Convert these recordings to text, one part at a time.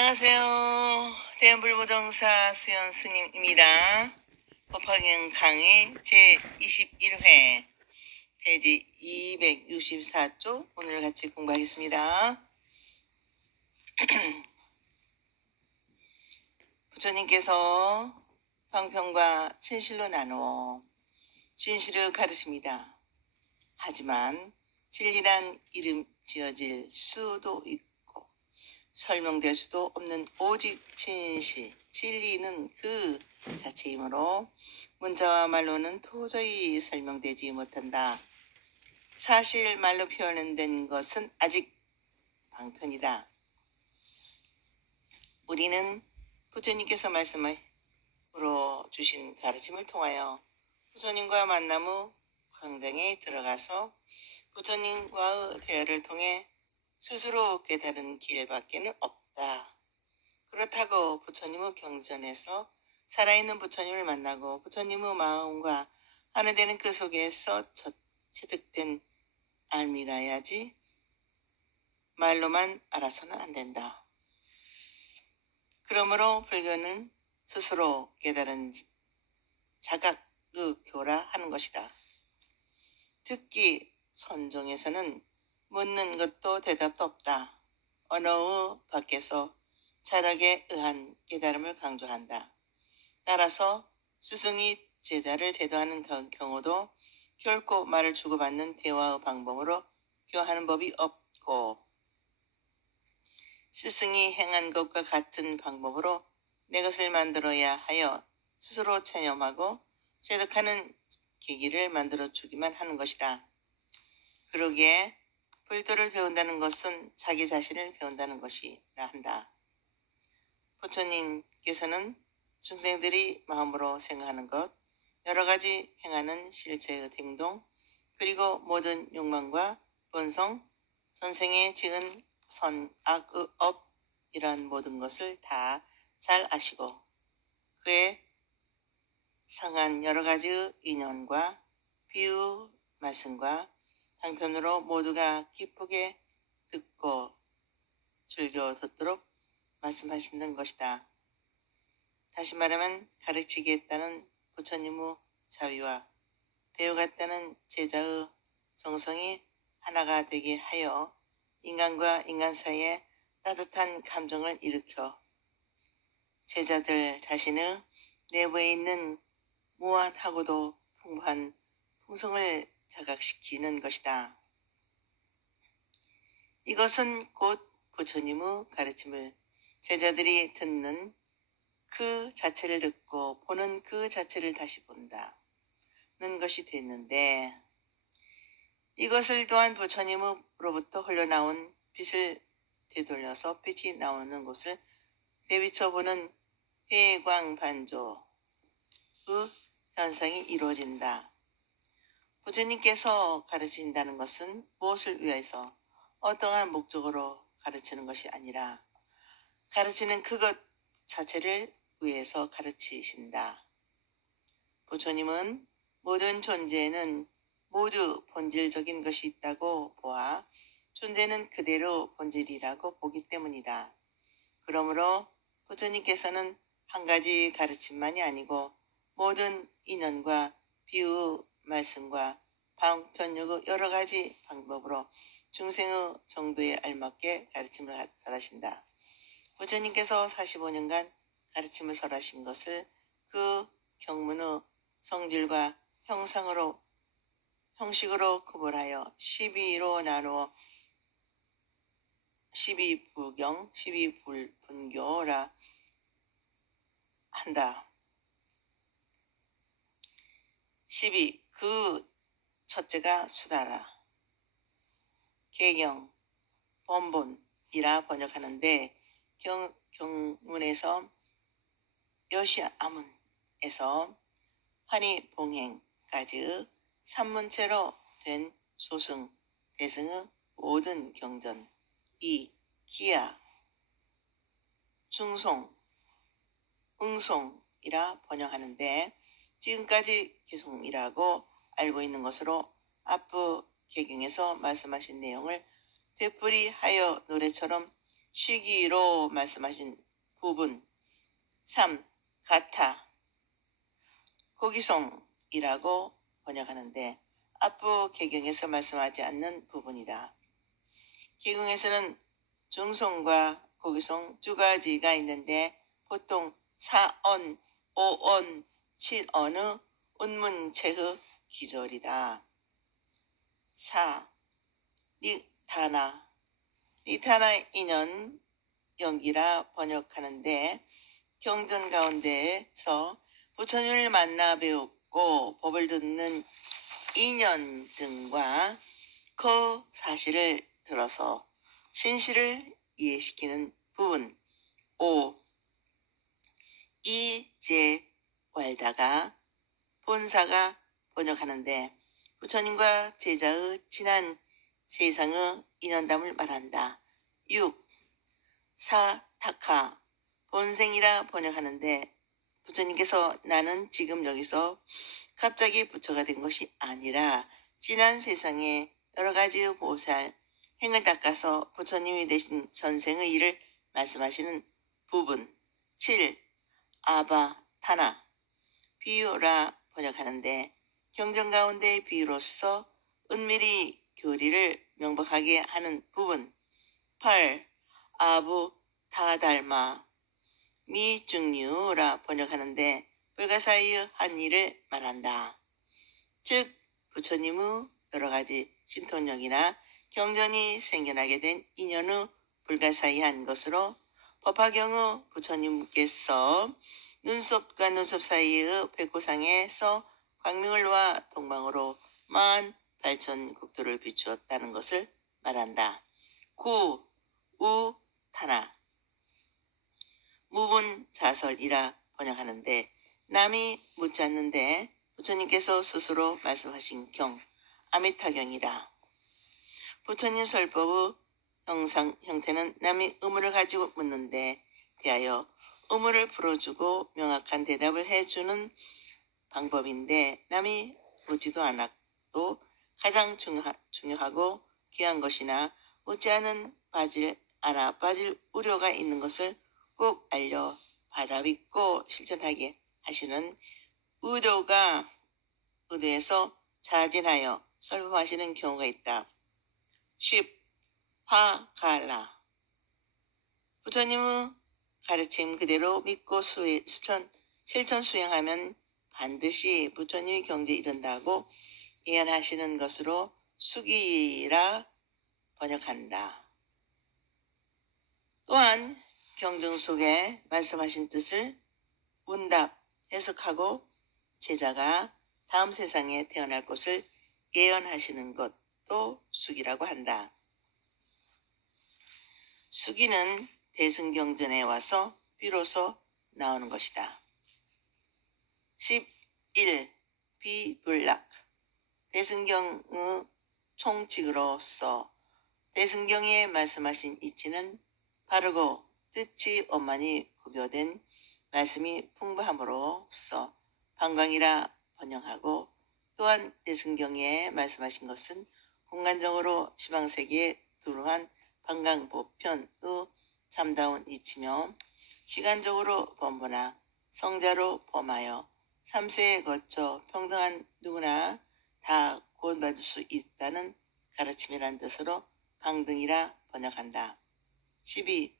안녕하세요. 대한불보정사 수연 스님입니다. 법화경 강의 제21회 페이지 264쪽 오늘 같이 공부하겠습니다. 부처님께서 방편과 진실로 나누어 진실을 가르칩니다. 하지만 진리란 이름 지어질 수도 있고 설명될 수도 없는 오직 진실, 진리는 그 자체이므로 문자와 말로는 도저히 설명되지 못한다. 사실 말로 표현된 것은 아직 방편이다. 우리는 부처님께서 말씀을 물어주신 가르침을 통하여 부처님과 만남 후 광장에 들어가서 부처님과의 대화를 통해 스스로 깨달은 길밖에는 없다. 그렇다고 부처님의 경전에서 살아있는 부처님을 만나고 부처님의 마음과 하나 되는 그 속에서 체득된 알미라야지 말로만 알아서는 안 된다. 그러므로 불교는 스스로 깨달은 자각르교라 하는 것이다. 특히 선종에서는 묻는 것도 대답도 없다. 언어의 밖에서 자락에 의한 깨달음을 강조한다. 따라서 스승이 제자를 제도하는 경우도 결코 말을 주고받는 대화의 방법으로 교하는 법이 없고 스승이 행한 것과 같은 방법으로 내 것을 만들어야 하여 스스로 체념하고 체득하는 계기를 만들어주기만 하는 것이다. 그러기에 불도를 배운다는 것은 자기 자신을 배운다는 것이라 한다. 부처님께서는 중생들이 마음으로 생각하는 것, 여러 가지 행하는 실체의 행동, 그리고 모든 욕망과 본성, 전생에 지은 선, 악의 업, 이러한 모든 것을 다 잘 아시고 그에 상한 여러 가지의 인연과 비유, 말씀과 방편으로 모두가 기쁘게 듣고 즐겨 듣도록 말씀하시는 것이다. 다시 말하면 가르치겠다는 부처님의 자비와 배우겠다는 제자의 정성이 하나가 되게 하여 인간과 인간 사이에 따뜻한 감정을 일으켜 제자들 자신의 내부에 있는 무한하고도 풍부한 풍성을 자각시키는 것이다. 이것은 곧 부처님의 가르침을 제자들이 듣는 그 자체를 듣고 보는 그 자체를 다시 본다는 것이 됐는데 이것을 또한 부처님으로부터 흘러나온 빛을 되돌려서 빛이 나오는 곳을 대비쳐보는 회광반조의 현상이 이루어진다. 부처님께서 가르치신다는 것은 무엇을 위해서 어떠한 목적으로 가르치는 것이 아니라 가르치는 그것 자체를 위해서 가르치신다. 부처님은 모든 존재에는 모두 본질적인 것이 있다고 보아 존재는 그대로 본질이라고 보기 때문이다. 그러므로 부처님께서는 한 가지 가르침만이 아니고 모든 인연과 비유, 말씀과 방편육의 여러 가지 방법으로 중생의 정도에 알맞게 가르침을 설하신다. 부처님께서 45년간 가르침을 설하신 것을 그 경문의 성질과 형식으로 구분하여 12로 나누어 12부경, 12분교라 한다. 12. 그 첫째가 수다라. 개경, 본본이라 번역하는데 경문에서 여시아문에서 환희봉행까지의 산문체로 된 소승, 대승의 모든 경전. 2. 기야, 중송, 응송이라 번역하는데 지금까지 기송이라고 알고 있는 것으로 앞부 개경에서 말씀하신 내용을 되풀이하여 노래처럼 쉬기로 말씀하신 부분. 3. 같아. 고기송이라고 번역하는데 앞부 개경에서 말씀하지 않는 부분이다. 개경에서는 중송과 고기송 두 가지가 있는데 보통 4언, 5언, 7언의 운문체의 기절이다. 4. 니타나. 니타나이는 연기라 번역하는데 경전 가운데에서 부처님을 만나 배웠고 법을 듣는 인연 등과 그 사실을 들어서 진실을 이해시키는 부분. 5. 이제왈다가 본사가 번역하는데 부처님과 제자의 지난 세상의 인연담을 말한다. 6. 사타카. 본생이라 번역하는데 부처님께서 나는 지금 여기서 갑자기 부처가 된 것이 아니라 지난 세상에 여러 가지 보살 행을 닦아서 부처님이 되신 전생의 일을 말씀하시는 부분. 7. 아바타나. 비유라 번역하는데 경전 가운데 비유로서 은밀히 교리를 명백하게 하는 부분. 8. 아부타달마. 미중류라 번역하는데 불가사의의 한 일을 말한다. 즉 부처님의 여러 가지 신통력이나 경전이 생겨나게 된 인연의 불가사의한 것으로 법화경의 부처님께서 눈썹과 눈썹 사이의 백호상에서 광명을 놓아 동방으로 18,000국토를 비추었다는 것을 말한다. 9. 우타나. 무분자설이라 번역하는데 남이 묻지 않는데 부처님께서 스스로 말씀하신 경, 아미타경이다. 부처님 설법의 형태는 남이 의문을 가지고 묻는데 대하여 의문을 풀어주고 명확한 대답을 해주는 방법인데 남이 묻지도 않아도 가장 중요하고 귀한 것이나 묻지 않아 빠질 우려가 있는 것을 꼭 알려 받아 믿고 실천하게 하시는 의도에서 자진하여 설법하시는 경우가 있다. 10. 화갈라. 부처님의 가르침 그대로 믿고 실천 수행하면 반드시 부처님의 경지에 이른다고 예언하시는 것으로 수기라 번역한다. 또한 경전 속에 말씀하신 뜻을 문답 해석하고 제자가 다음 세상에 태어날 것을 예언하시는 것도 수기라고 한다. 수기는 대승경전에 와서 비로소 나오는 것이다. 11. 비불락. 대승경의 총칙으로서 대승경에 말씀하신 이치는 바르고 뜻이 원만히 구별된 말씀이 풍부함으로써 방광이라 번역하고 또한 대승경에 말씀하신 것은 공간적으로 시방세계에 두루한 방광보편의 참다운 이치며 시간적으로 범보나 성자로 범하여 3세에 거쳐 평등한 누구나 다 구원받을 수 있다는 가르침이란 뜻으로 방등이라 번역한다. 12.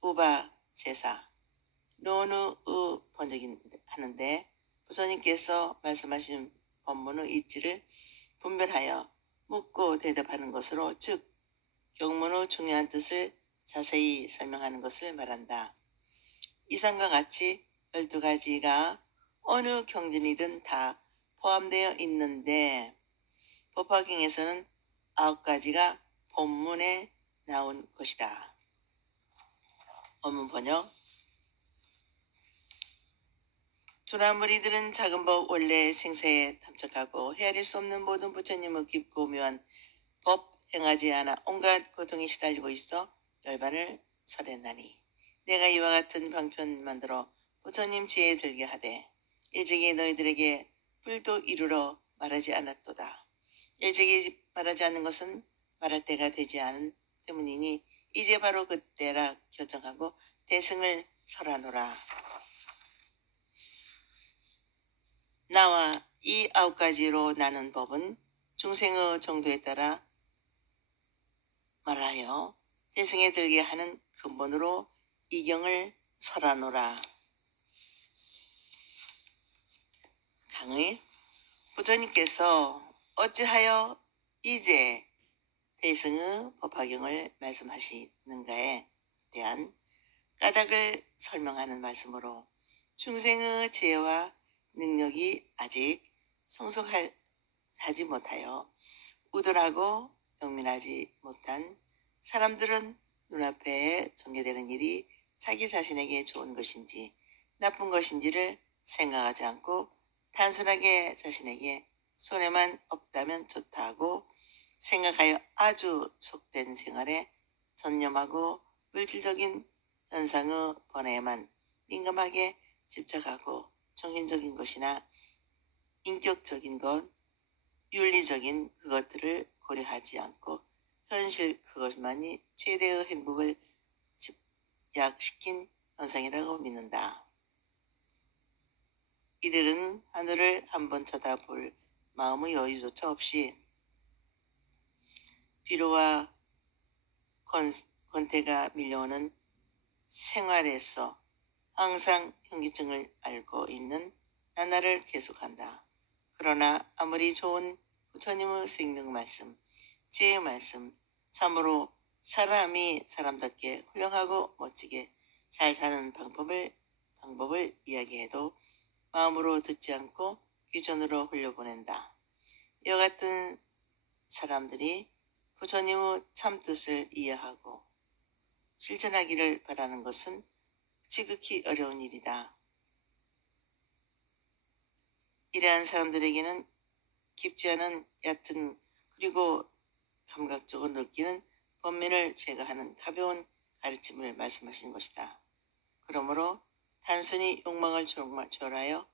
우바제사. 논의 번역하는데 부처님께서 말씀하신 법문의 이치를 분별하여 묻고 대답하는 것으로 즉 경문의 중요한 뜻을 자세히 설명하는 것을 말한다. 이상과 같이 12가지가 어느 경전이든 다 포함되어 있는데 법화경에서는 9가지가 본문에 나온 것이다. 원문 번역. 두나무리들은 작은 법 원래 생사에 탐척하고 헤아릴 수 없는 모든 부처님의 깊고 묘한 법 행하지 않아 온갖 고통에 시달리고 있어 열반을 설했나니 내가 이와 같은 방편 만들어 부처님 지혜에 들게 하되 일찍이 너희들에게 불도 이루러 말하지 않았도다. 일찍이 말하지 않는 것은 말할 때가 되지 않은 때문이니 이제 바로 그때라 결정하고 대승을 설하노라. 나와 이 9가지로 나눈 법은 중생의 정도에 따라 말하여 대승에 들게 하는 근본으로 이경을 설하노라. 강의 부처님께서 어찌하여 이제 대승의 법화경을 말씀하시는가에 대한 까닭을 설명하는 말씀으로 중생의 지혜와 능력이 아직 성숙하지 못하여 우둔하고 영민하지 못한 사람들은 눈앞에 전개되는 일이 자기 자신에게 좋은 것인지 나쁜 것인지를 생각하지 않고 단순하게 자신에게 손해만 없다면 좋다 하고 생각하여 아주 속된 생활에 전념하고 물질적인 현상의 번뇌에만 민감하게 집착하고 정신적인 것이나 인격적인 것, 윤리적인 그것들을 고려하지 않고 현실 그것만이 최대의 행복을 집약시킨 현상이라고 믿는다. 이들은 하늘을 한번 쳐다볼 마음의 여유조차 없이 비로와 권태가 밀려오는 생활에서 항상 현기증을 알고 있는 나날을 계속한다. 그러나 아무리 좋은 부처님의 생명 말씀, 지혜의 말씀, 참으로 사람이 사람답게 훌륭하고 멋지게 잘 사는 방법을 이야기해도 마음으로 듣지 않고 귀전으로 흘려보낸다. 이와 같은 사람들이 부처님의 참뜻을 이해하고 실천하기를 바라는 것은 지극히 어려운 일이다. 이러한 사람들에게는 깊지 않은 얕은 그리고 감각적으로 느끼는 번민을 제거하는 가벼운 가르침을 말씀하신 것이다. 그러므로 단순히 욕망을 졸하여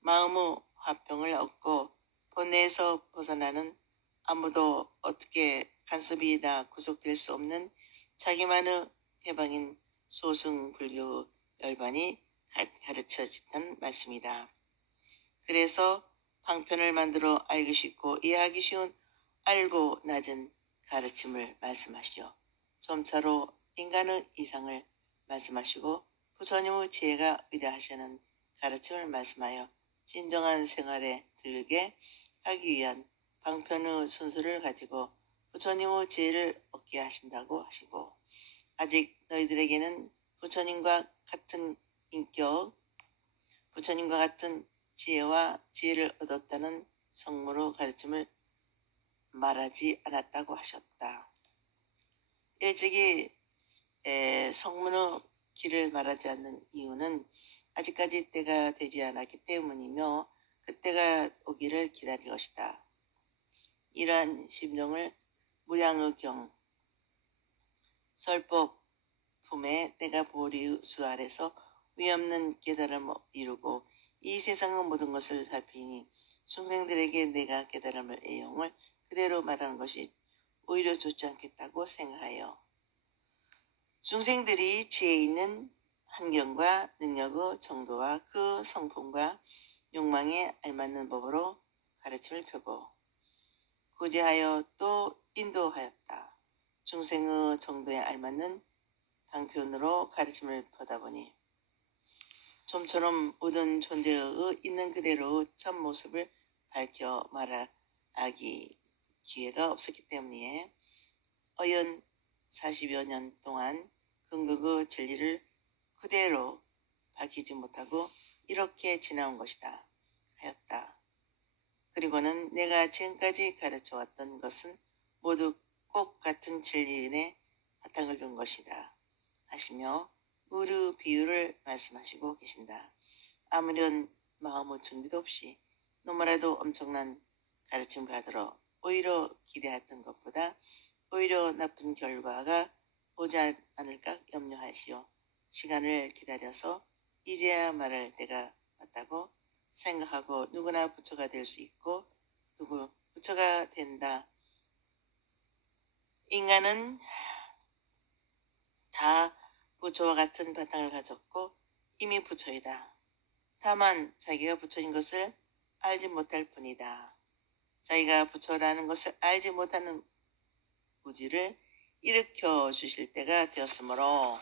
마음의 화평을 얻고 번뇌에서 벗어나는 아무도 어떻게 간섭이 다 구속될 수 없는 자기만의 해방인 소승불교 열반이 가르쳐진다는 말씀이다. 그래서 방편을 만들어 알기 쉽고 이해하기 쉬운 알고 낮은 가르침을 말씀하시오. 점차로 인간의 이상을 말씀하시고 부처님의 지혜가 위대하시는 가르침을 말씀하여 진정한 생활에 들게 하기 위한 방편의 순서를 가지고 부처님의 지혜를 얻게 하신다고 하시고 아직 너희들에게는 부처님과 같은 인격, 부처님과 같은 지혜와 지혜를 얻었다는 성문의 가르침을 말하지 않았다고 하셨다. 일찍이 성문의 길을 말하지 않는 이유는 아직까지 때가 되지 않았기 때문이며 그때가 오기를 기다릴 것이다. 이러한 심정을 무량의 경, 설법 품에 내가 보리 수 아래서 위없는 깨달음을 이루고 이 세상의 모든 것을 살피니 중생들에게 내가 깨달음을 애용을 그대로 말하는 것이 오히려 좋지 않겠다고 생각하여 중생들이 지혜 있는 환경과 능력의 정도와 그 성품과 욕망에 알맞는 법으로 가르침을 펴고 구제하여 또 인도하였다. 중생의 정도에 알맞는 방편으로 가르침을 펴다 보니 좀처럼 모든 존재의 있는 그대로의 참모습을 밝혀 말하기 기회가 없었기 때문이에 어연 40여 년 동안 근극의 진리를 그대로 밝히지 못하고 이렇게 지나온 것이다 하였다. 그리고는 내가 지금까지 가르쳐왔던 것은 모두 꼭 같은 진리인의 바탕을 둔 것이다 하시며 의류 비유를 말씀하시고 계신다. 아무런 마음의 준비도 없이 너무나도 엄청난 가르침을 받으러 오히려 기대했던 것보다 오히려 나쁜 결과가 오지 않을까 염려하시오. 시간을 기다려서 이제야 말할 때가 왔다고 생각하고 누구나 부처가 될 수 있고 누구 부처가 된다. 인간은 다 부처와 같은 바탕을 가졌고 이미 부처이다. 다만 자기가 부처인 것을 알지 못할 뿐이다. 자기가 부처라는 것을 알지 못하는 무지를 일으켜 주실 때가 되었으므로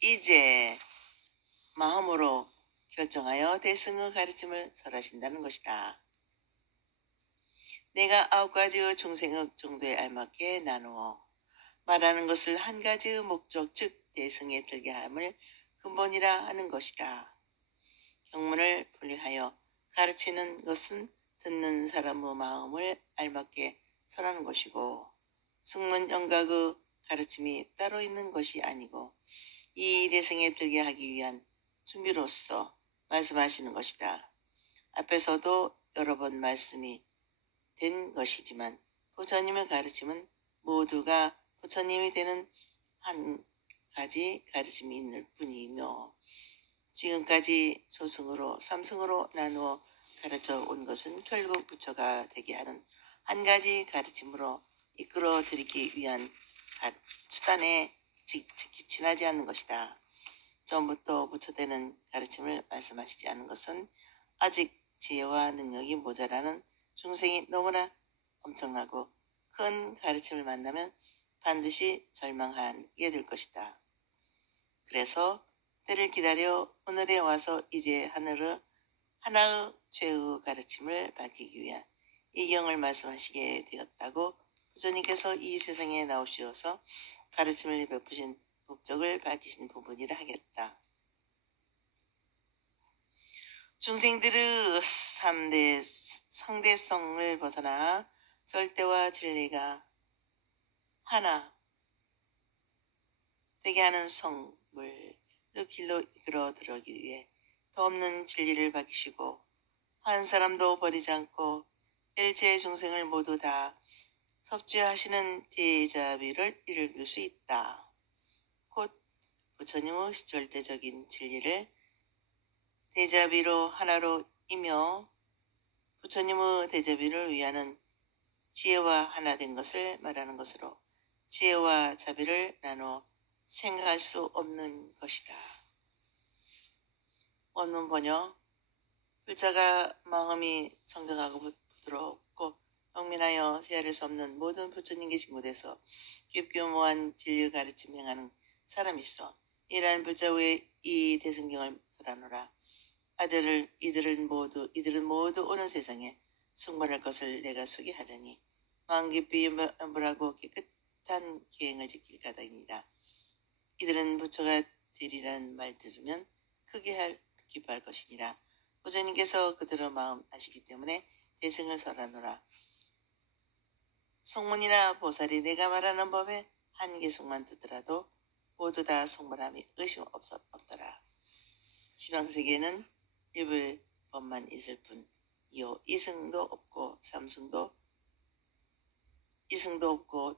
이제 마음으로 결정하여 대승의 가르침을 설하신다는 것이다. 내가 9가지의 중생의 정도에 알맞게 나누어 말하는 것을 한 가지의 목적 즉 대승에 들게 함을 근본이라 하는 것이다. 경문을 분리하여 가르치는 것은 듣는 사람의 마음을 알맞게 설하는 것이고 승문 영각의 가르침이 따로 있는 것이 아니고 이 대승에 들게 하기 위한 준비로서 말씀하시는 것이다. 앞에서도 여러 번 말씀이 된 것이지만 부처님의 가르침은 모두가 부처님이 되는 한 가지 가르침이 있는 뿐이며 지금까지 소승으로 삼승으로 나누어 가르쳐 온 것은 결국 부처가 되게 하는 한 가지 가르침으로 이끌어 드리기 위한 수단에 지나지 않는 것이다. 처음부터 부처되는 가르침을 말씀하시지 않은 것은 아직 지혜와 능력이 모자라는 중생이 너무나 엄청나고 큰 가르침을 만나면 반드시 절망하게 될 것이다. 그래서 때를 기다려 오늘에 와서 이제 하나의 최의 가르침을 밝히기 위한 이 경을 말씀하시게 되었다고 부처님께서 이 세상에 나오시어서 가르침을 베푸신 목적을 밝히신 부분이라 하겠다. 중생들의 3대 상대성을 벗어나 절대와 진리가 하나 되게 하는 성물의 길로 이끌어 들어가기 위해 더 없는 진리를 밝히시고 한 사람도 버리지 않고 일체 중생을 모두 다 섭취하시는 대자비를 이룰 수 있다. 곧 부처님의 절대적인 진리를 대자비로 하나로 이며 부처님의 대자비를 위하는 지혜와 하나 된 것을 말하는 것으로 지혜와 자비를 나눠 생각할 수 없는 것이다. 원문 번역 불자가 마음이 청정하고 부드럽고 영민하여 헤아릴 수 없는 모든 부처님 계신 곳에서 깊교모한 진리 가르침 행하는 사람이 있어 이러한 불자 외에 이 대승경을 설하노라. 이들은 모두 오는 세상에 승발할 것을 내가 소개하려니 마음 깊이 염불하고 깨끗한 계행을 지킬 까닭이니라. 이들은 부처가 되리라는 말 들으면 크게 기뻐할 것이니라. 부처님께서 그들의 마음 아시기 때문에 대승을 설하노라. 성문이나 보살이 내가 말하는 법에 한 개속만 듣더라도 모두 다 성불함이 의심 없더라. 시방세계에는 일부 법만 있을 뿐 이후 이승도 없고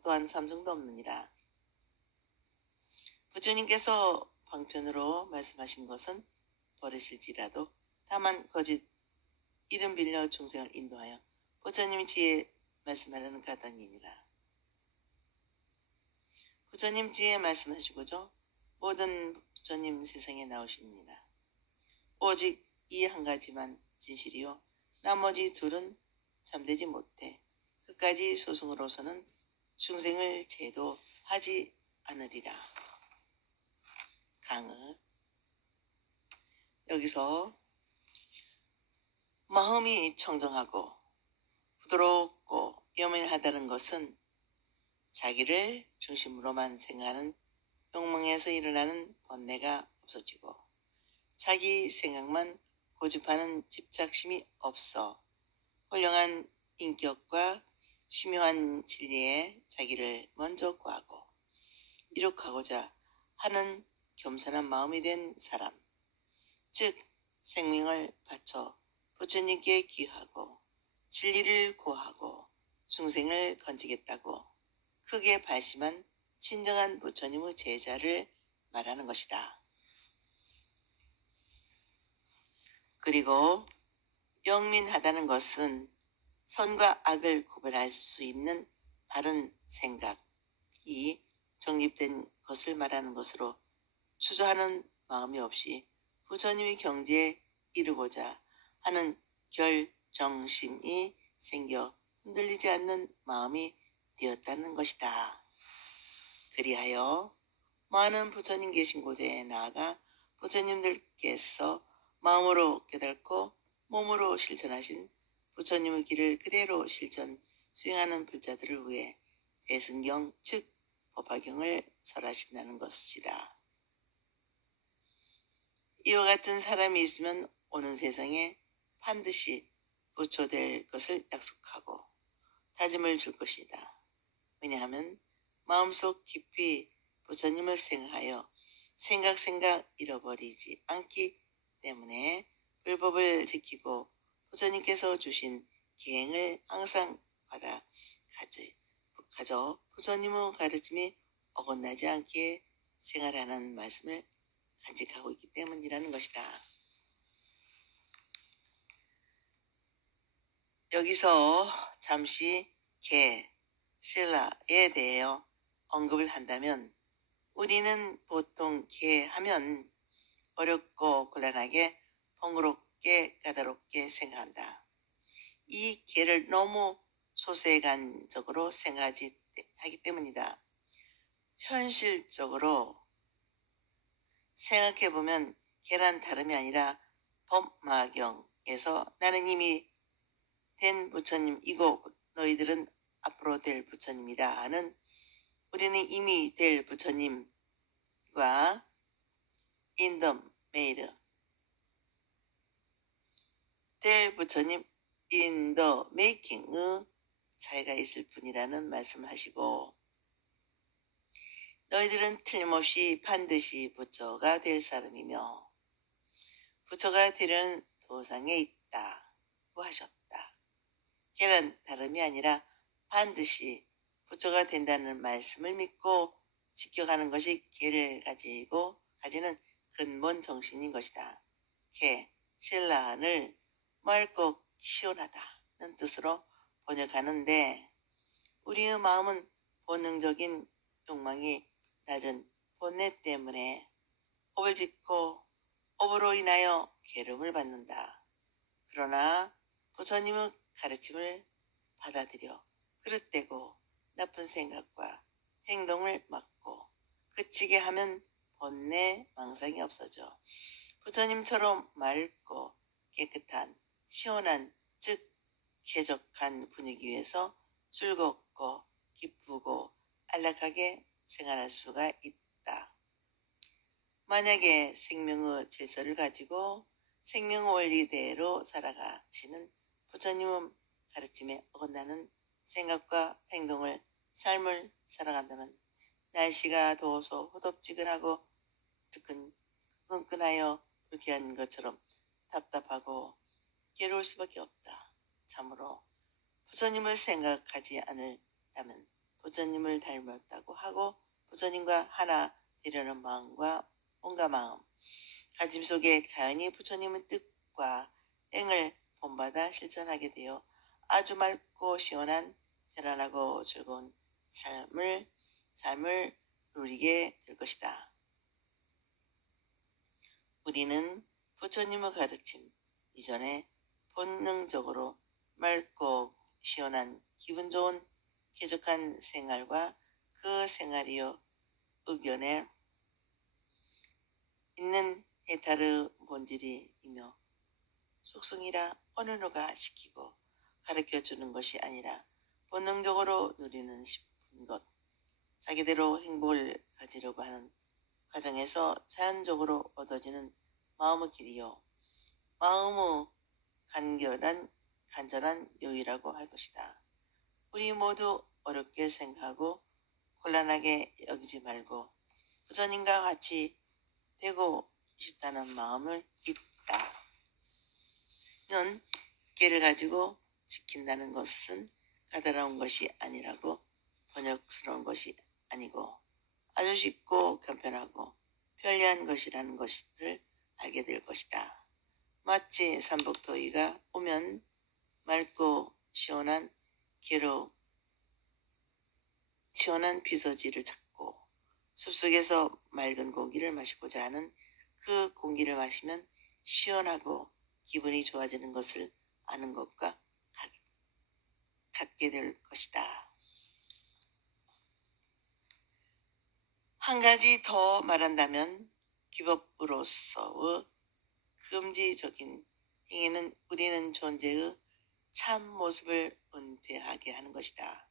또한 삼승도 없느니라. 부처님께서 방편으로 말씀하신 것은 버리실지라도 다만 거짓 이름 빌려 중생을 인도하여 부처님 지혜 말씀하려는 가단이니라. 부처님 지혜 말씀하시고죠. 모든 부처님 세상에 나오시니라. 오직 이 한 가지만 진실이요 나머지 둘은 참되지 못해 끝까지 소승으로서는 중생을 제도하지 않으리라. 강의 여기서 마음이 청정하고 부드럽고 염밀하다는 것은 자기를 중심으로만 생각하는 욕망에서 일어나는 번뇌가 없어지고 자기 생각만 고집하는 집착심이 없어 훌륭한 인격과 심오한 진리에 자기를 먼저 구하고 이룩하고자 하는 겸손한 마음이 된 사람, 즉 생명을 바쳐 부처님께 기하고 진리를 구하고 중생을 건지겠다고 크게 발심한 진정한 부처님의 제자를 말하는 것이다. 그리고 영민하다는 것은 선과 악을 구별할 수 있는 바른 생각이 정립된 것을 말하는 것으로 추조하는 마음이 없이 부처님의 경지에 이르고자 하는 결정심이 생겨 흔들리지 않는 마음이 되었다는 것이다. 그리하여 많은 부처님 계신 곳에 나아가 부처님들께서 마음으로 깨닫고 몸으로 실천하신 부처님의 길을 그대로 실천 수행하는 불자들을 위해 대승경 즉 법화경을 설하신다는 것이다. 이와 같은 사람이 있으면 오는 세상에 반드시 부처될 것을 약속하고 다짐을 줄 것이다. 왜냐하면 마음속 깊이 부처님을 생각하여 생각 잃어버리지 않기 때문에 불법을 지키고 부처님께서 주신 계행을 항상 가져 부처님의 가르침이 어긋나지 않게 생활하는 말씀을 간직하고 있기 때문이라는 것이다. 여기서 잠시 개, 신라에 대하여 언급을 한다면 우리는 보통 개 하면 어렵고 곤란하게 번거롭게 까다롭게 생각한다. 이 개를 너무 소세간적으로 생각하기 때문이다. 현실적으로 생각해보면 개란 다름이 아니라 법마경에서 나는 이미 된 부처님이고 너희들은 앞으로 될 부처님이다 하는 우리는 이미 될 부처님과 in the made 될 부처님 in the making의 차이가 있을 뿐이라는 말씀을 하시고 너희들은 틀림없이 반드시 부처가 될 사람이며 부처가 되려는 도상에 있다고 하셨다. 걔는 다름이 아니라 반드시 부처가 된다는 말씀을 믿고 지켜가는 것이 걔를 가지는 근본 정신인 것이다. 걔, 신라한을 맑고 시원하다는 뜻으로 번역하는데 우리의 마음은 본능적인 욕망이 낮은 본뇌 때문에 업을 짓고 업으로 인하여 괴로움을 받는다. 그러나 부처님의 가르침을 받아들여 그릇되고 나쁜 생각과 행동을 막고 그치게 하면 본뇌 망상이 없어져 부처님처럼 맑고 깨끗한 시원한 즉 쾌적한 분위기에서 즐겁고 기쁘고 안락하게 생활할 수가 있다. 만약에 생명의 질서를 가지고 생명의 원리대로 살아가시는 부처님의 가르침에 어긋나는 생각과 행동을 삶을 살아간다면 날씨가 더워서 후덥지근하고 끈끈하여 불쾌한 것처럼 답답하고 괴로울 수밖에 없다. 참으로 부처님을 생각하지 않는다면 부처님을 닮았다고 하고 부처님과 하나 되려는 마음과 온갖 마음 가짐 속에 자연히 부처님의 뜻과 행을 본받아 실천하게 되어 아주 맑고 시원한 편안하고 즐거운 삶을 누리게 될 것이다. 우리는 부처님의 가르침 이전에 본능적으로 맑고 시원한 기분 좋은 쾌적한 생활과 그 생활이요 의견에 있는 해탈의 본질이며 속성이라 어느 누가 시키고 가르쳐주는 것이 아니라 본능적으로 누리는 싶은 것 자기대로 행복을 가지려고 하는 과정에서 자연적으로 얻어지는 마음의 길이요 마음의 간절한 요이라고 할 것이다. 우리 모두 어렵게 생각하고 곤란하게 여기지 말고 부처님과 같이 되고 싶다는 마음을 있다면 깨를 가지고 지킨다는 것은 까다로운 것이 아니라고 번역스러운 것이 아니고 아주 쉽고 간편하고 편리한 것이라는 것을 알게 될 것이다. 마치 삼복더위가 오면 맑고 시원한 비서지를 찾고 숲속에서 맑은 공기를 마시고자 하는 그 공기를 마시면 시원하고 기분이 좋아지는 것을 아는 것과 같게 될 것이다. 한 가지 더 말한다면 기법으로서의 금지적인 행위는 우리는 존재의 참 모습을 은폐하게 하는 것이다.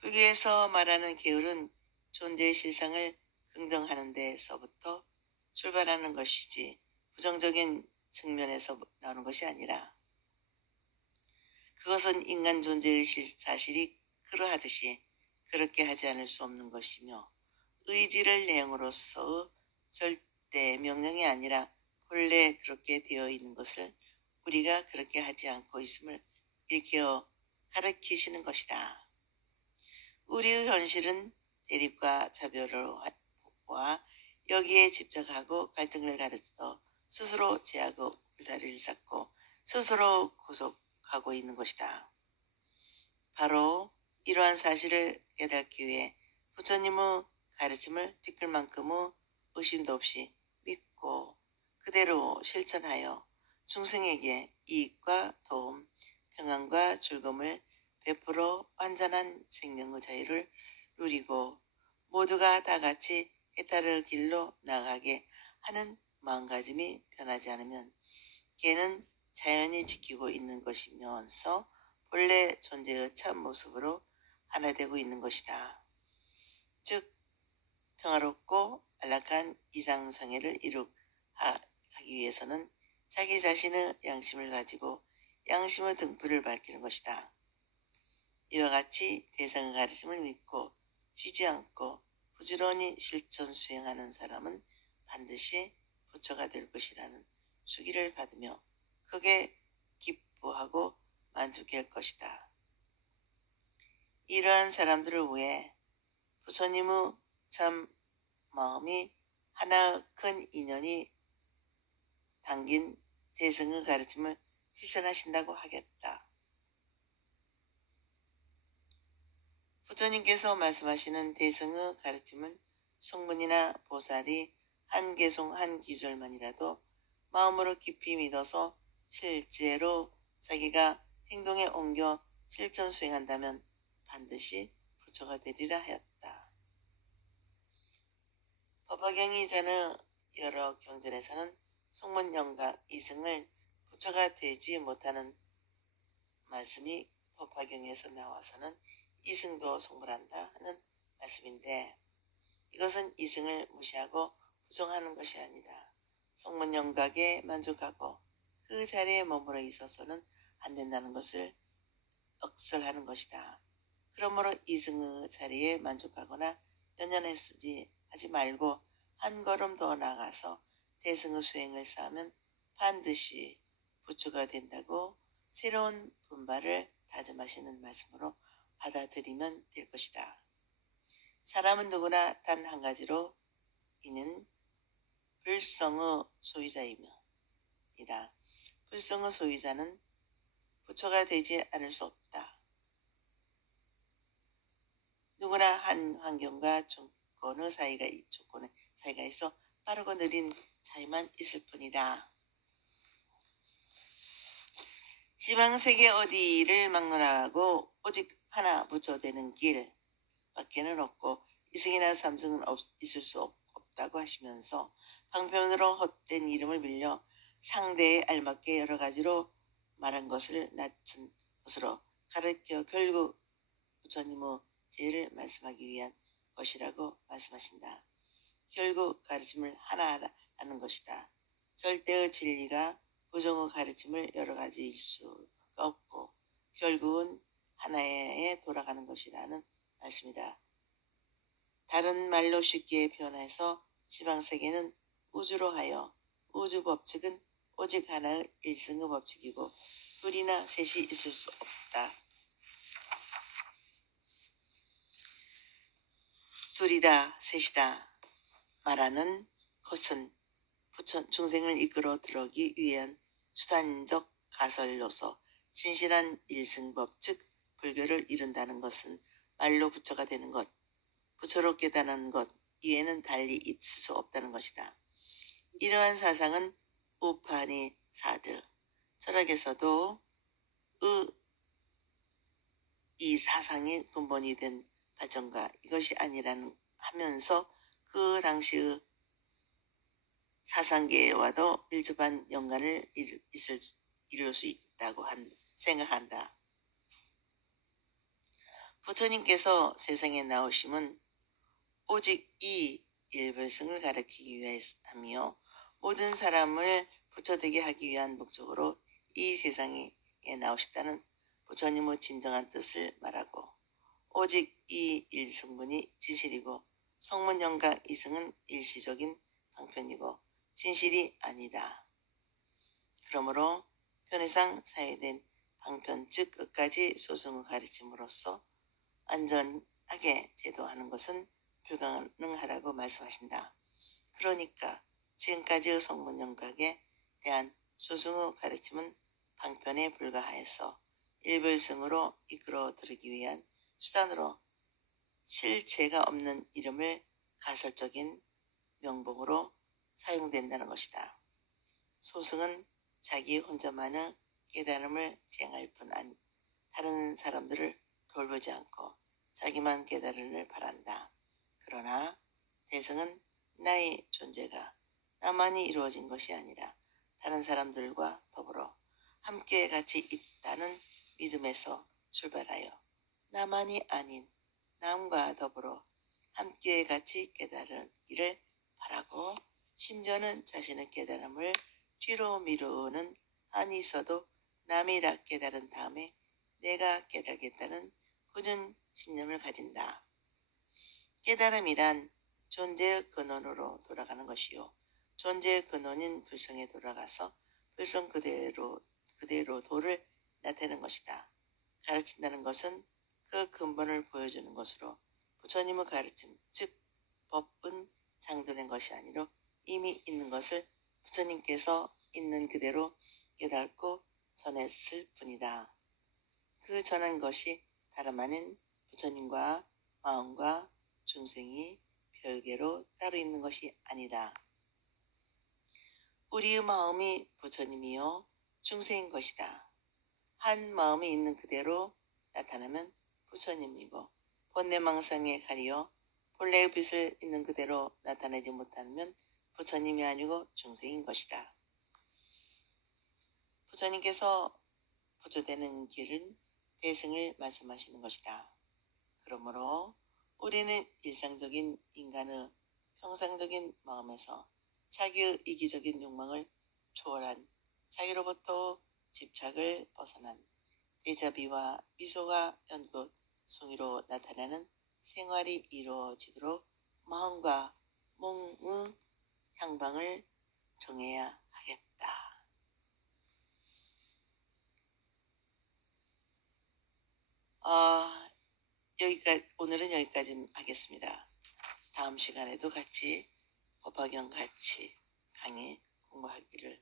불교에서 말하는 계율은 존재의 실상을 긍정하는 데서부터 출발하는 것이지 부정적인 측면에서 나오는 것이 아니라, 그것은 인간 존재의 사실이 그러하듯이 그렇게 하지 않을 수 없는 것이며 의지를 내용으로서의 절대 명령이 아니라 본래 그렇게 되어 있는 것을 우리가 그렇게 하지 않고 있음을 일깨워 가르치시는 것이다. 우리의 현실은 대립과 차별과 여기에 집착하고 갈등을 가르쳐 스스로 제하고 울타리를 쌓고 스스로 구속하고 있는 것이다. 바로 이러한 사실을 깨닫기 위해 부처님의 가르침을 뒷글만큼의 의심도 없이 믿고 그대로 실천하여 중생에게 이익과 도움, 평안과 즐거움을 베풀어 완전한 생명의 자유를 누리고 모두가 다 같이 해탈의 길로 나아가게 하는 마음가짐이 변하지 않으면 걔는 자연히 지키고 있는 것이면서 본래 존재의 참 모습으로 하나 되고 있는 것이다. 즉 평화롭고 안락한 이상성애를 이룩하기 위해서는 자기 자신의 양심을 가지고 양심의 등불을 밝히는 것이다. 이와 같이 대상의 가르침을 믿고 쉬지 않고 부지런히 실천 수행하는 사람은 반드시 부처가 될 것이라는 수기를 받으며 크게 기뻐하고 만족할 것이다. 이러한 사람들을 위해 부처님의 참 마음이 하나의 큰 인연이 담긴 대승의 가르침을 실천하신다고 하겠다. 부처님께서 말씀하시는 대승의 가르침은 성문이나 보살이 한 개송 한 귀절만이라도 마음으로 깊이 믿어서 실제로 자기가 행동에 옮겨 실천 수행한다면 반드시 부처가 되리라 하였다. 법화경이 자는 여러 경전에서는 성문영각 이승을 부처가 되지 못하는 말씀이 법화경에서 나와서는 이승도 성불한다 하는 말씀인데, 이것은 이승을 무시하고 부정하는 것이 아니다. 성문영각에 만족하고 그 자리에 머물러 있어서는 안 된다는 것을 억설하는 것이다. 그러므로 이승의 자리에 만족하거나 연연하지 말고 한 걸음 더 나아가서 대승의 수행을 쌓으면 반드시 부처가 된다고 새로운 분발을 다짐하시는 말씀으로 받아들이면 될 것이다. 사람은 누구나 단 한 가지로 이는 불성의 소유자이다. 불성의 소유자는 부처가 되지 않을 수 없다. 누구나 한 환경과 조건의 사이가 있어 빠르고 느린 차이만 있을 뿐이다. 지방세계 어디를 막론하고 오직 하나 부처 되는 길 밖에는 없고 이승이나 삼승은 있을 수 없다고 하시면서 방편으로 헛된 이름을 빌려 상대에 알맞게 여러 가지로 말한 것을 낮춘 것으로 가르쳐 결국 부처님의 제를 말씀하기 위한 것이라고 말씀하신다. 결국 가르침을 하나 하는 것이다. 절대의 진리가 부정의 가르침을 여러 가지일 수가 없고 결국은 하나에 돌아가는 것이라는 말씀이다. 다른 말로 쉽게 표현해서 시방세계는 우주로 하여 우주 법칙은 오직 하나의 일승의 법칙이고 둘이나 셋이 있을 수 없다. 둘이다 셋이다 말하는 것은 중생을 이끌어 들어오기 위한 수단적 가설로서 진실한 일승법 즉 불교를 이룬다는 것은 말로 부처가 되는 것, 부처로 깨닫는 것 이외에는 달리 있을 수 없다는 것이다. 이러한 사상은 우파니 사드 철학에서도 이 사상이 근본이 된 발전과 이것이 아니라는 하면서 그 당시의 사상계와도 밀접한 연관을 이룰 수 있다고 생각한다. 부처님께서 세상에 나오심은 오직 이 일불승을 가르치기 위하여 모든 사람을 부처되게 하기 위한 목적으로 이 세상에 나오셨다는 부처님의 진정한 뜻을 말하고 오직 이 일성분이 진실이고 성문영각 이성은 일시적인 방편이고 진실이 아니다. 그러므로 편의상 사유된 방편 즉 끝까지 소승을 가르침으로써 안전하게 제도하는 것은 불가능하다고 말씀하신다. 그러니까 지금까지의 성문영각에 대한 소승의 가르침은 방편에 불과하여서 일불승으로 이끌어 들이기 위한 수단으로 실체가 없는 이름을 가설적인 명봉으로 사용된다는 것이다. 소승은 자기 혼자만의 깨달음을 지향할 뿐 다른 사람들을 돌보지 않고 자기만 깨달음을 바란다. 그러나 대승은 나의 존재가 나만이 이루어진 것이 아니라 다른 사람들과 더불어 함께 같이 있다는 믿음에서 출발하여 나만이 아닌 남과 더불어 함께 같이 깨달으기를 바라고 심지어는 자신의 깨달음을 뒤로 미루는 한이 있어도 남이 다 깨달은 다음에 내가 깨달겠다는 굳은 신념을 가진다. 깨달음이란 존재의 근원으로 돌아가는 것이요. 존재의 근원인 불성에 돌아가서 불성 그대로 도를 나타내는 것이다. 가르친다는 것은 그 근본을 보여주는 것으로 부처님의 가르침, 즉 법은 창조된 것이 아니라 이미 있는 것을 부처님께서 있는 그대로 깨닫고 전했을 뿐이다. 그 전한 것이 다름 아닌 부처님과 마음과 중생이 별개로 따로 있는 것이 아니다. 우리의 마음이 부처님이요 중생인 것이다. 한 마음이 있는 그대로 나타나면 부처님이고 본내망상에 가리어 본래의 빛을 있는 그대로 나타내지 못하면 부처님이 아니고 중생인 것이다. 부처님께서 부처되는 길은 대승을 말씀하시는 것이다. 그러므로 우리는 일상적인 인간의 평상적인 마음에서 자기의 이기적인 욕망을 초월한 자기로부터 집착을 벗어난 대자비와 미소가 연꽃 송이로 나타나는 생활이 이루어지도록 마음과 몸의 향방을 정해야 하겠다. 오늘은 여기까지 하겠습니다. 다음 시간에도 같이 법화경 같이 강의 공부하기를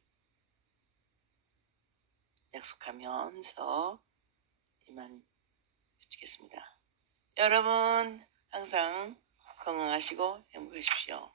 약속하면서 이만 마치겠습니다. 여러분 항상 건강하시고 행복하십시오.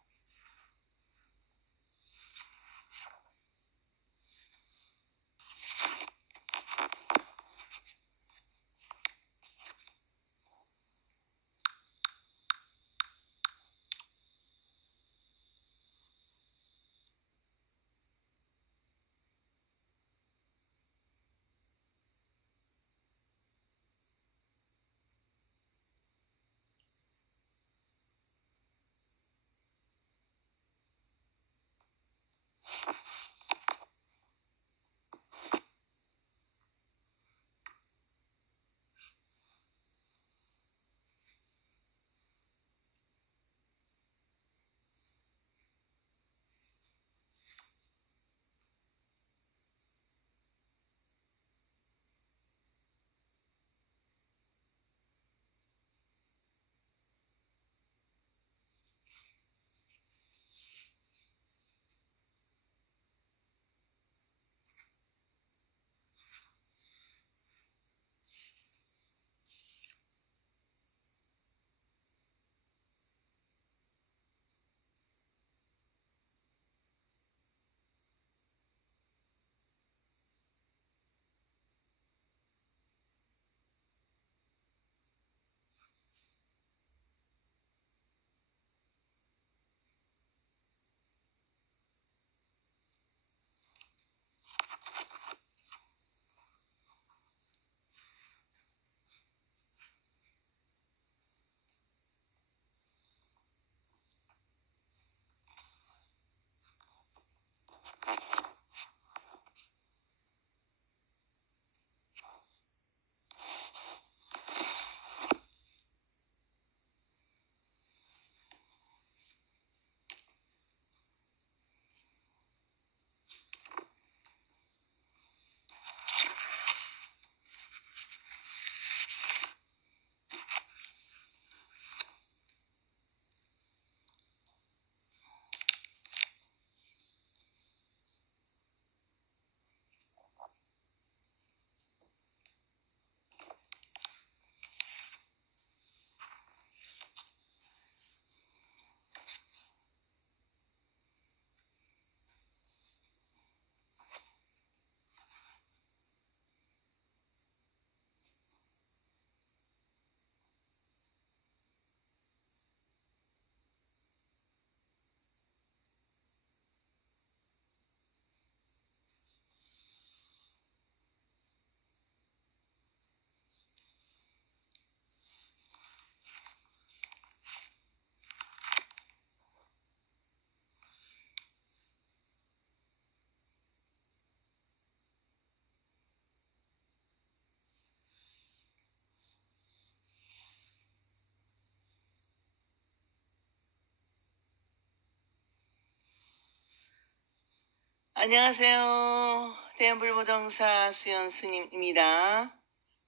안녕하세요. 대한불보정사 수연 스님입니다.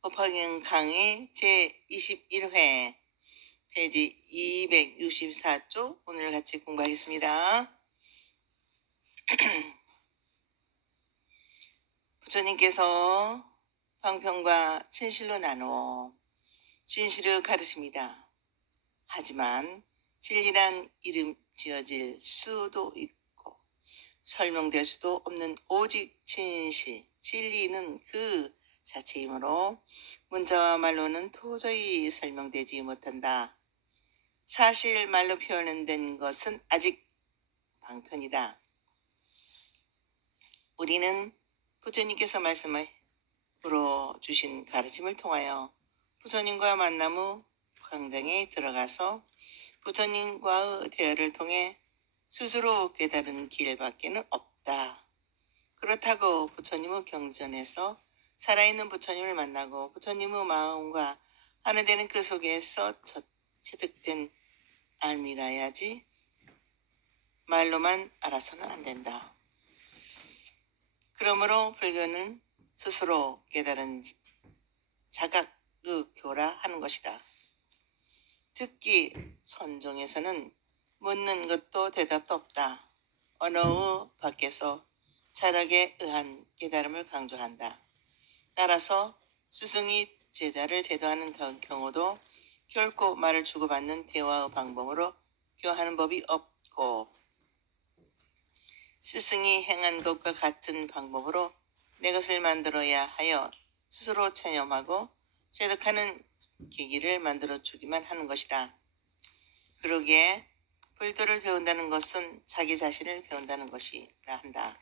법화경 강의 제21회 페이지 264쪽 오늘 같이 공부하겠습니다. 부처님께서 방편과 진실로 나누어 진실을 가르칩니다. 하지만 진리란 이름 지어질 수도 있고 설명될 수도 없는 오직 진실, 진리는 그 자체이므로 문자와 말로는 도저히 설명되지 못한다. 사실 말로 표현된 것은 아직 방편이다. 우리는 부처님께서 말씀으로 주신 가르침을 통하여 부처님과 만남 후 광장에 들어가서 부처님과의 대화를 통해 스스로 깨달은 길밖에는 없다. 그렇다고 부처님의 경전에서 살아있는 부처님을 만나고 부처님의 마음과 하나 되는 그 속에서 체득된 알미라야지 말로만 알아서는 안 된다. 그러므로 불교는 스스로 깨달은 자각르교라 하는 것이다. 특히 선종에서는 묻는 것도 대답도 없다. 언어의 밖에서 철학에 의한 깨달음을 강조한다. 따라서 스승이 제자를 제도하는 경우도 결코 말을 주고받는 대화의 방법으로 교하는 법이 없고 스승이 행한 것과 같은 방법으로 내 것을 만들어야 하여 스스로 체념하고 체득하는 계기를 만들어주기만 하는 것이다. 그러기에 불도를 배운다는 것은 자기 자신을 배운다는 것이라 한다.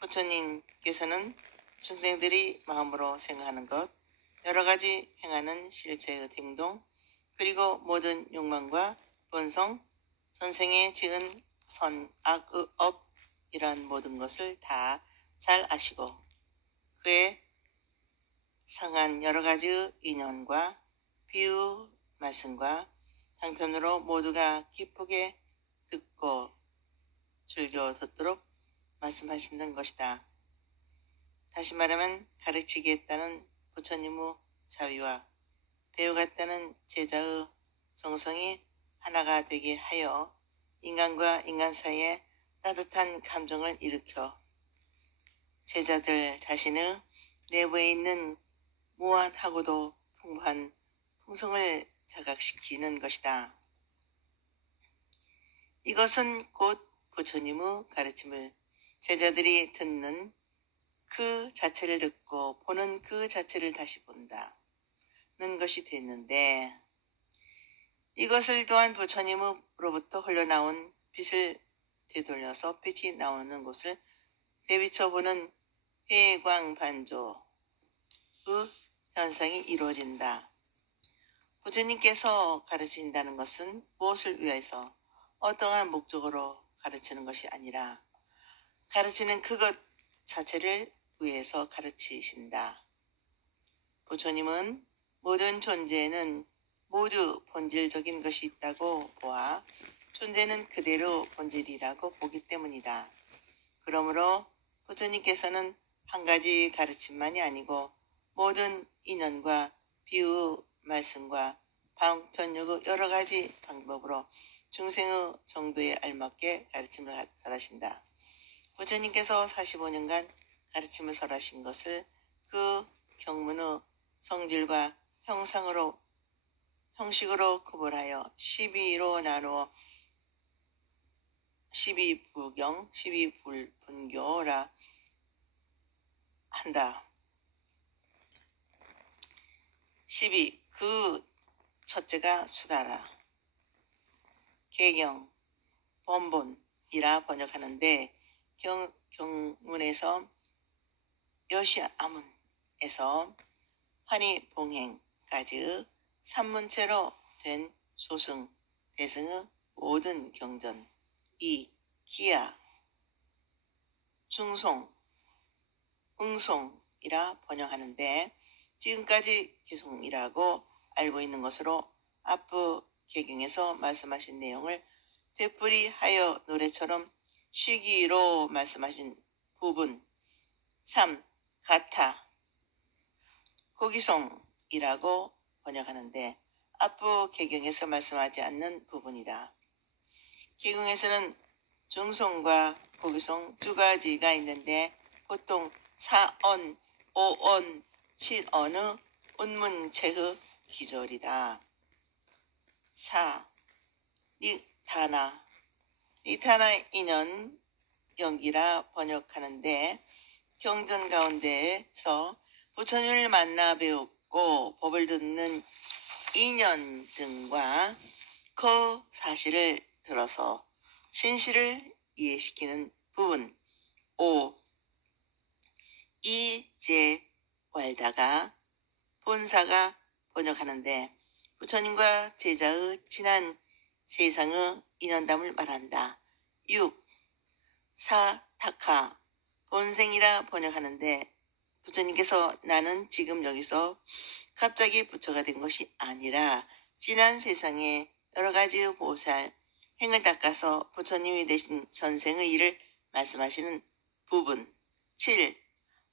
부처님께서는 중생들이 마음으로 생각하는 것, 여러 가지 행하는 실체의 행동, 그리고 모든 욕망과 본성, 전생에 지은 선, 악의 업, 이러한 모든 것을 다 잘 아시고 그의 상한 여러 가지의 인연과 비유 말씀과 방편으로 모두가 기쁘게 듣고 즐겨 듣도록 말씀하시는 것이다. 다시 말하면 가르치겠다는 부처님의 자위와 배우겠다는 제자의 정성이 하나가 되게 하여 인간과 인간 사이에 따뜻한 감정을 일으켜 제자들 자신의 내부에 있는 무한하고도 풍부한 풍성을 자각시키는 것이다. 이것은 곧 부처님의 가르침을 제자들이 듣는 그 자체를 듣고 보는 그 자체를 다시 본다는 것이 됐는데 이것을 또한 부처님으로부터 흘러나온 빛을 되돌려서 빛이 나오는 곳을 대비쳐보는 회광반조의 현상이 이루어진다. 부처님께서 가르친다는 것은 무엇을 위해서 어떠한 목적으로 가르치는 것이 아니라 가르치는 그것 자체를 위해서 가르치신다. 부처님은 모든 존재에는 모두 본질적인 것이 있다고 보아 존재는 그대로 본질이라고 보기 때문이다. 그러므로 부처님께서는 한 가지 가르침만이 아니고 모든 인연과 비유, 말씀과 방편요의 여러 가지 방법으로 중생의 정도에 알맞게 가르침을 설하신다. 부처님께서 45년간 가르침을 설하신 것을 그 경문의 성질과 형식으로 구분하여 12로 나누어 12부경, 12분교라 한다. 12. 그 첫째가 수다라. 개경, 본본이라 번역하는데 경문에서 여시아문에서 환희봉행까지 산문체로 된 소승, 대승의 모든 경전. 2. 기야, 중송, 응송이라 번역하는데 지금까지 기송이라고 알고 있는 것으로 앞부 개경에서 말씀하신 내용을 되풀이하여 노래처럼 쉬기로 말씀하신 부분. 3. 가타, 고기송이라고 번역하는데 앞부 개경에서 말씀하지 않는 부분이다. 개경에서는 중송과 고기송 두 가지가 있는데 보통 4언, 5언, 7언의 운문체의 기절이다. 4. 니타나, 니타나인연 연기라 번역하는데 경전 가운데에서 부처님을 만나 배웠고 법을 듣는 인연 등과 그 사실을 들어서 진실을 이해시키는 부분. 5. 이제왈다가 본사가 번역하는데 부처님과 제자의 지난 세상의 인연담을 말한다. 6. 사타카, 본생이라 번역하는데 부처님께서 나는 지금 여기서 갑자기 부처가 된 것이 아니라 지난 세상에 여러 가지의 보살, 행을 닦아서 부처님이 되신 전생의 일을 말씀하시는 부분. 7.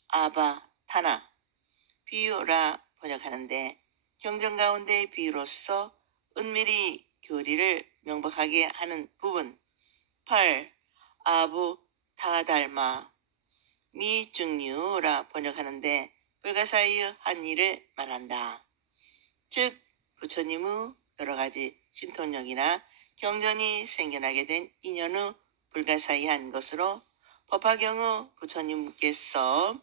아바타나, 비유라 번역하는데 경전 가운데 비유로서 은밀히 교리를 명백하게 하는 부분. 8. 아부타달마, 미중류라 번역하는데 불가사의의 한 일을 말한다. 즉 부처님의 여러 가지 신통력이나 경전이 생겨나게 된 인연의 불가사의한 것으로 법화경의 부처님께서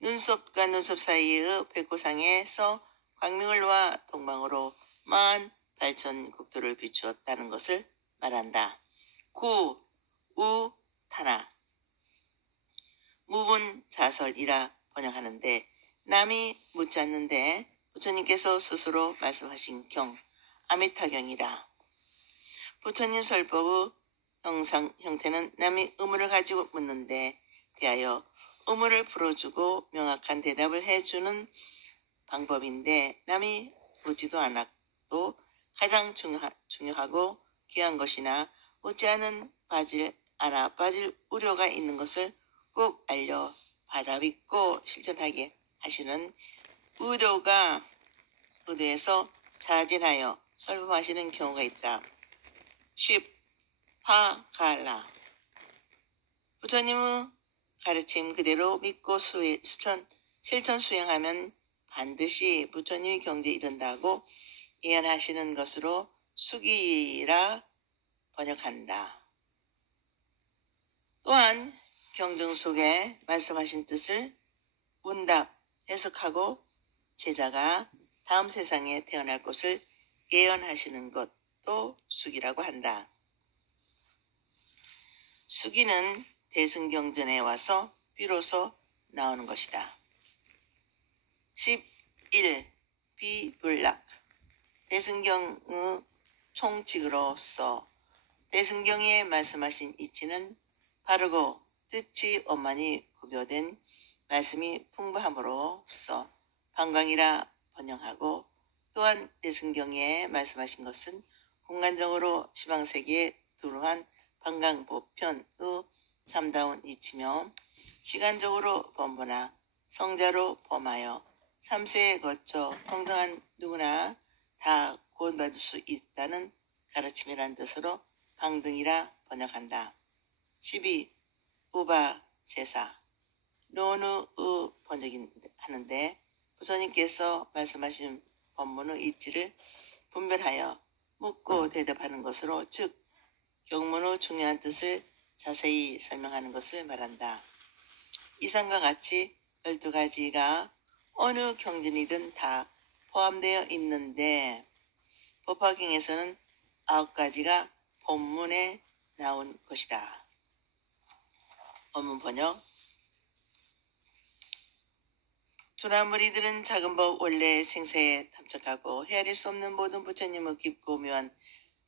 눈썹과 눈썹 사이의 백호상에서 광명을 놓아 동방으로 18,000국토를 비추었다는 것을 말한다. 9. 우타나, 무분자설이라 번역하는데 남이 묻지 않는데 부처님께서 스스로 말씀하신 경, 아미타경이다. 부처님 설법의 형태는 남이 의문을 가지고 묻는데 대하여 의문을 풀어주고 명확한 대답을 해주는 방법인데 남이 묻지도 않아도 가장 중요하고 귀한 것이나 묻지 않아 빠질 우려가 있는 것을 꼭 알려 받아 믿고 실천하게 하시는 의도에서 자진하여 설법하시는 경우가 있다. 10. 파갈라, 부처님의 가르침 그대로 믿고 실천 수행하면 반드시 부처님의 경지에 이른다고 예언하시는 것으로 수기라 번역한다. 또한 경전 속에 말씀하신 뜻을 문답 해석하고 제자가 다음 세상에 태어날 것을 예언하시는 것도 수기라고 한다. 수기는 대승경전에 와서 비로소 나오는 것이다. 11. 비불락, 대승경의 총칙으로서 대승경에 말씀하신 이치는 바르고 뜻이 원만히 구별된 말씀이 풍부함으로써 방광이라 번영하고, 또한 대승경에 말씀하신 것은 공간적으로 시방세계에 두루한 방광보편의 참다운 이치며, 시간적으로 범보나 성자로 범하여 3세에 거쳐 평등한 누구나 다 구원받을 수 있다는 가르침이란 뜻으로 방등이라 번역한다. 12. 우바제사 론의 번역하는데 부처님께서 말씀하신 법문의 이치를 분별하여 묻고 대답하는 것으로, 즉 경문의 중요한 뜻을 자세히 설명하는 것을 말한다. 이상과 같이 12가지가 어느 경전이든 다 포함되어 있는데 법화경에서는 9가지가 본문에 나온 것이다. 본문 번역. 두나무리들은 작은 법 원래 생사에 탐척하고 헤아릴 수 없는 모든 부처님의 깊고 묘한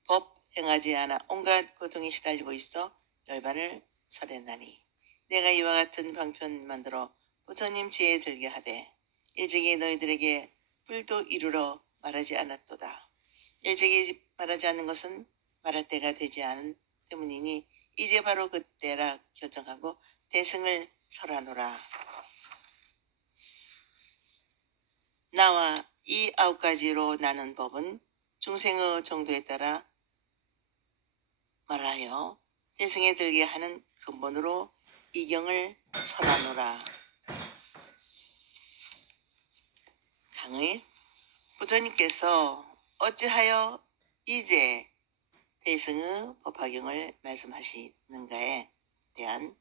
법 행하지 않아 온갖 고통에 시달리고 있어 열반을 설했나니, 내가 이와 같은 방편 만들어 부처님 지혜에 들게 하되 일찍이 너희들에게 불도 이루러 말하지 않았도다. 일찍이 말하지 않는 것은 말할 때가 되지 않은 때문이니 이제 바로 그때라 결정하고 대승을 설하노라. 나와 이 9가지로 나눈 법은 중생의 정도에 따라 말하여 대승에 들게 하는 근본으로 이경을 설하노라. 강의. 부처님께서 어찌하여 이제 대승의 법화경을 말씀하시는가에 대한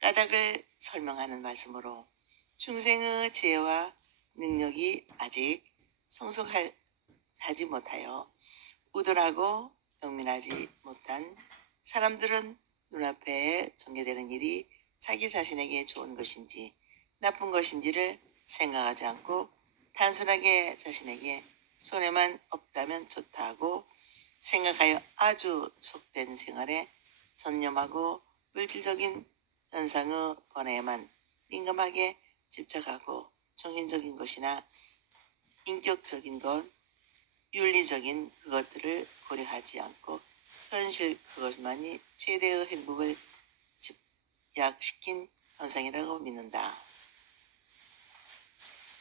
까닭을 설명하는 말씀으로, 중생의 지혜와 능력이 아직 성숙하지 못하여 우둔하고 영민하지 못한 사람들은 눈앞에 전개되는 일이 자기 자신에게 좋은 것인지 나쁜 것인지를 생각하지 않고 단순하게 자신에게 손해만 없다면 좋다 하고 생각하여 아주 속된 생활에 전념하고 물질적인 현상의 번뇌에만 민감하게 집착하고 정신적인 것이나 인격적인 것, 윤리적인 그것들을 고려하지 않고 현실 그것만이 최대의 행복을 집약시킨 현상이라고 믿는다.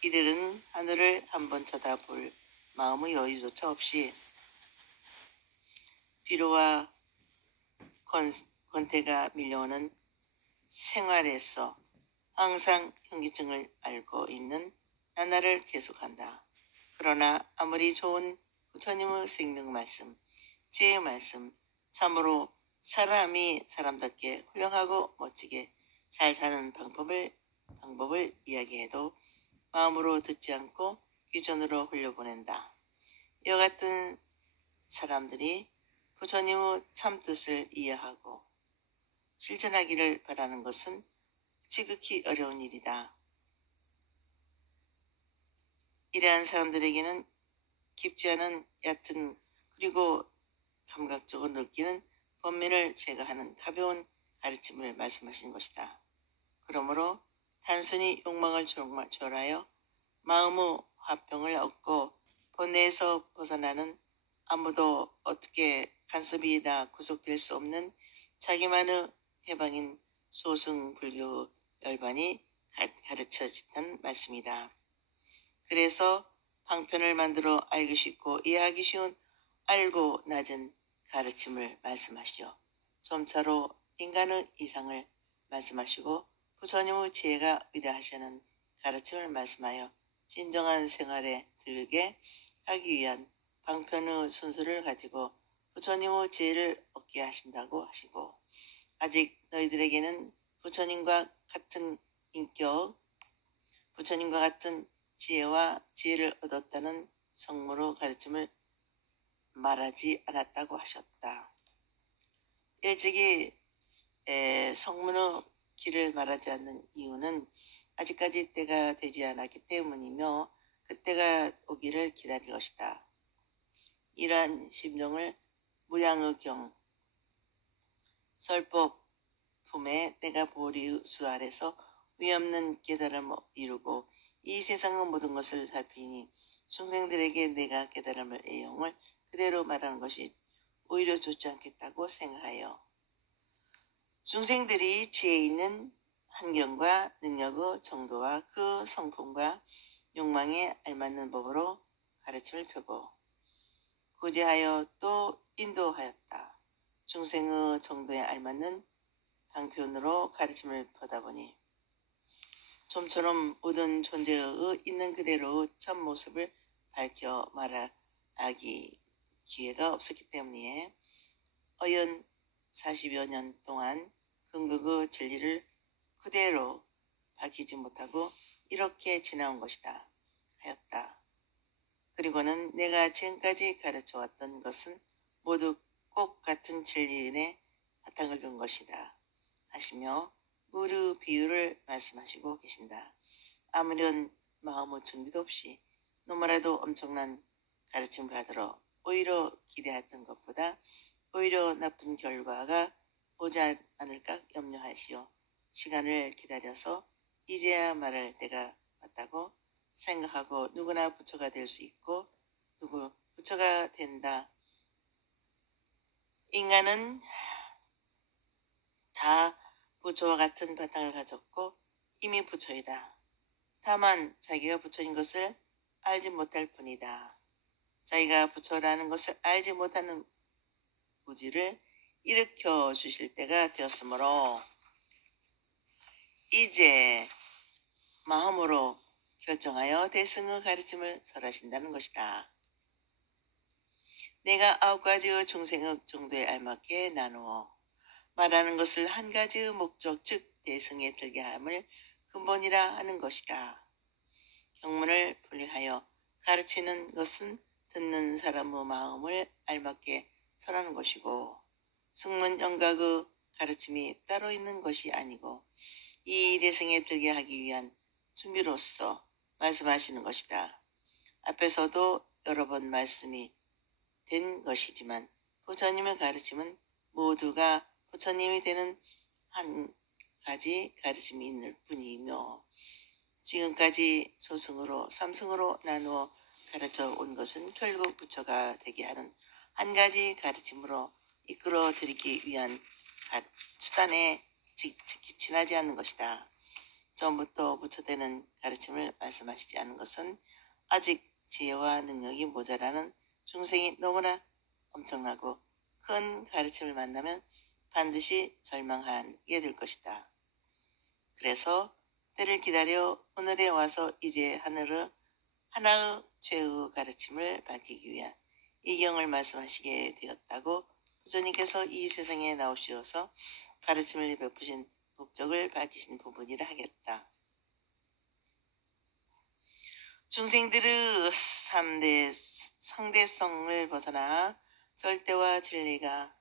이들은 하늘을 한번 쳐다볼 마음의 여유조차 없이 비로와 권태가 밀려오는 생활에서 항상 현기증을 앓고 있는 나날을 계속한다. 그러나 아무리 좋은 부처님의 생명 말씀, 지혜의 말씀, 참으로 사람이 사람답게 훌륭하고 멋지게 잘 사는 방법을 이야기해도 마음으로 듣지 않고 귀전으로 흘려보낸다. 이와 같은 사람들이 부처님의 참뜻을 이해하고 실천하기를 바라는 것은 지극히 어려운 일이다. 이러한 사람들에게는 깊지 않은 얕은 그리고 감각적으로 느끼는 번민을 제거하는 가벼운 가르침을 말씀하신 것이다. 그러므로 단순히 욕망을 졸하여 마음의 화평을 얻고 번뇌에서 벗어나는, 아무도 어떻게 간섭이 다 구속될 수 없는 자기만의 해방인 소승불교 열반이 가르쳐진다는 말씀이다. 그래서 방편을 만들어 알기 쉽고 이해하기 쉬운 알고 낮은 가르침을 말씀하시오. 점차로 인간의 이상을 말씀하시고 부처님의 지혜가 위대하시는 가르침을 말씀하여 진정한 생활에 들게 하기 위한 방편의 순수를 가지고 부처님의 지혜를 얻게 하신다고 하시고, 아직 너희들에게는 부처님과 같은 인격, 부처님과 같은 지혜와 지혜를 얻었다는 성문의 가르침을 말하지 않았다고 하셨다. 일찍이 성문의 길을 말하지 않는 이유는 아직까지 때가 되지 않았기 때문이며 그때가 오기를 기다릴 것이다. 이러한 심정을 무량의 경, 설법, 품에 내가 보리수 아래서 위없는 깨달음을 이루고 이 세상의 모든 것을 살피니 중생들에게 내가 깨달음을 애용을 그대로 말하는 것이 오히려 좋지 않겠다고 생각하여 중생들이 지혜 있는 환경과 능력의 정도와 그 성품과 욕망에 알맞는 법으로 가르침을 펴고 구제하여 또 인도하였다. 중생의 정도에 알맞는 방편으로 가르침을 펴다 보니 좀처럼 모든 존재의 있는 그대로의 참모습을 밝혀 말하기 기회가 없었기 때문에 어연 40여 년 동안 근극의 진리를 그대로 밝히지 못하고 이렇게 지나온 것이다 하였다. 그리고는 내가 지금까지 가르쳐왔던 것은 모두 꼭 같은 진리인의 바탕을 둔 것이다 하시며 무료 비유를 말씀하시고 계신다. 아무런 마음의 준비도 없이 너무나도 엄청난 가르침을 받으러 오히려 기대했던 것보다 오히려 나쁜 결과가 오지 않을까 염려하시오. 시간을 기다려서 이제야 말할 때가 왔다고 생각하고 누구나 부처가 될 수 있고 누구 부처가 된다. 인간은 다 부처와 같은 바탕을 가졌고 이미 부처이다. 다만 자기가 부처인 것을 알지 못할 뿐이다. 자기가 부처라는 것을 알지 못하는 무지를 일으켜 주실 때가 되었으므로 이제 마음으로 결정하여 대승의 가르침을 설하신다는 것이다. 내가 9가지의 중생의 정도에 알맞게 나누어 말하는 것을 한 가지의 목적 즉 대승에 들게 함을 근본이라 하는 것이다. 경문을 분리하여 가르치는 것은 듣는 사람의 마음을 알맞게 설하는 것이고 승문 영각의 가르침이 따로 있는 것이 아니고 이 대승에 들게 하기 위한 준비로서 말씀하시는 것이다. 앞에서도 여러 번 말씀이 된 것이지만 부처님의 가르침은 모두가 부처님이 되는 한 가지 가르침이 있는 뿐이며 지금까지 소승으로 삼승으로 나누어 가르쳐 온 것은 결국 부처가 되게 하는 한 가지 가르침으로 이끌어 드리기 위한 수단에 지나지 않는 것이다. 처음부터 부처되는 가르침을 말씀하시지 않은 것은 아직 지혜와 능력이 모자라는 중생이 너무나 엄청나고 큰 가르침을 만나면 반드시 절망하게 될 것이다. 그래서 때를 기다려 오늘에 와서 이제 하나의 최의 가르침을 밝히기 위한 이 경을 말씀하시게 되었다고 부처님께서 이 세상에 나오시어서 가르침을 베푸신 목적을 밝히신 부분이라 하겠다. 중생들의 3대 상대성을 벗어나 절대와 진리가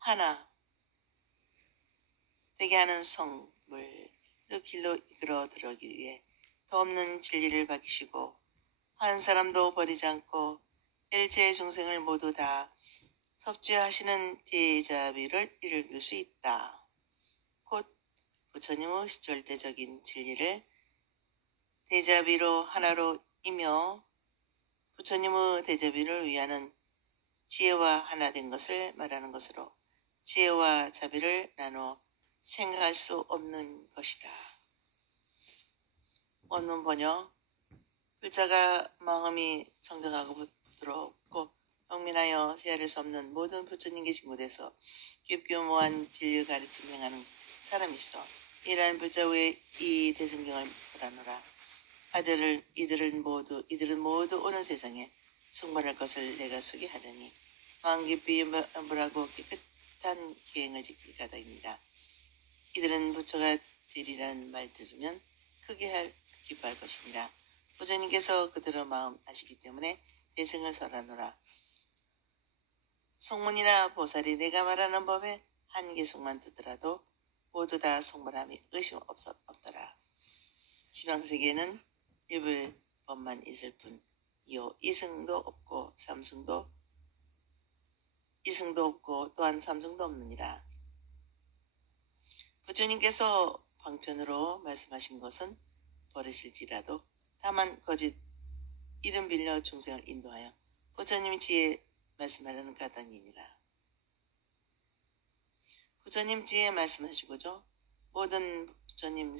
하나 되게 하는 성물의 길로 이끌어 들어가기 위해 더 없는 진리를 밝히시고 한 사람도 버리지 않고 일체 중생을 모두 다 섭취하시는 대자비를 이룰 수 있다. 곧 부처님의 절대적인 진리를 대자비로 하나로 이며 부처님의 대자비를 위하는 지혜와 하나 된 것을 말하는 것으로 지혜와 자비를 나눠 생각할 수 없는 것이다. 원문 번역 글자가 마음이 정정하고 부드럽고 영민하여 세아릴 수 없는 모든 부처님 계신 곳에서 깊교모한 진리 가르침 행하는 사람이 있어 이러한 불자 외에 이 대승경을 보라노라. 이들은 모두 오는 세상에 승발할 것을 내가 소개하려니 마음 깊이 염불하고 깨끗한 계행을 지킬 까닭이니라. 이들은 부처가 되리라는 말 들으면 크게 기뻐할 것이니라. 부처님께서 그들의 마음 아시기 때문에 대승을 설하노라. 성문이나 보살이 내가 말하는 법에 한 개속만 듣더라도 모두 다 성불함이 의심 없더라. 시방세계에는 일불 법만 있을 뿐 이승도 없고 이승도 없고 또한 삼승도 없느니라. 부처님께서 방편으로 말씀하신 것은 버리실지라도 다만 거짓 이름 빌려 중생을 인도하여 부처님이 지혜 말씀하려는 가당이니라. 부처님 지혜 말씀하시고죠. 모든 부처님